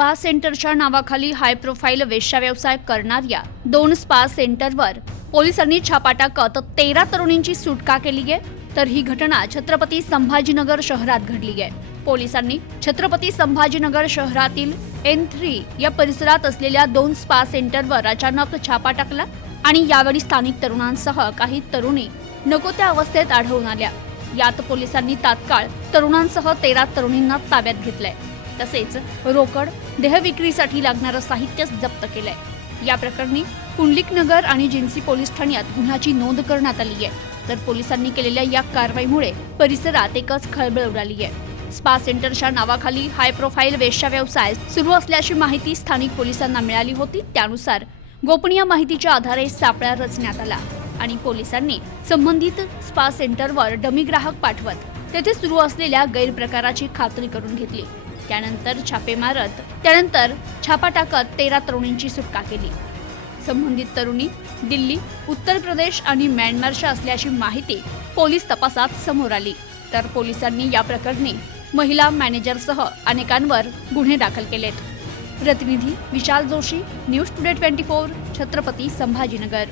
Spa सेंटरच्या नावाखाली high profile वेश्या व्यवसाय करणाऱ्या दोन स्पा सेंटरवर पोलिसांनी छापा टाकत तेरा तरुणींची सुटका केली आहे. तर ही घटना छत्रपती संभाजीनगर शहरात घडली आहे. पोलिसांनी छत्रपती संभाजीनगर शहरातील एन थ्री या परिसरात असलेल्या दोन स्पा सेंटरवर अचानक छापा टाकला आणि यावेळी स्थानिक तरुणांसह काही तरुणी नको त्या अवस्थेत आढळून आल्या. यात पोलिसांनी तात्काळ तरुणांसह तेरा तरुणींना ताब्यात घेतलंय. तसेच रोकड देहविक्रीसाठी लागणारं साहित्य जप्त केलंय. या प्रकरणी कुंडलिक नगर आणि जिन्सी पोलीस ठाण्यात गुन्ह्याची नोंद करण्यात आली आहे. तर पोलिसांनी केलेल्या या कारवाईमुळे परिसरात एकच खळबळ उडाली आहे. स्पा सेंटरच्या नावाखाली हाय प्रोफाईल वेश्या व्यवसाय सुरू असल्याची माहिती स्थानिक पोलिसांना मिळाली होती. त्यानुसार गोपनीय माहितीच्या आधारे सापळा रचण्यात आला आणि पोलिसांनी संबंधित स्पा सेंटरवर डमी ग्राहक पाठवत तेथे सुरू असलेल्या गैरप्रकाराची खात्री करून घेतली. त्यानंतर छापे मारत त्यानंतर छापा टाकत तेरा तरुणींची सुटका केली. संबंधित तरुणी दिल्ली उत्तर प्रदेश आणि म्यानमारच्या असल्याची माहिती पोलीस तपासात समोर आली. तर पोलिसांनी या प्रकरणी महिला मॅनेजरसह अनेकांवर गुन्हे दाखल केलेत. प्रतिनिधी Vishal Joshi news today twenty four Chhatrapati Sambhajinagar.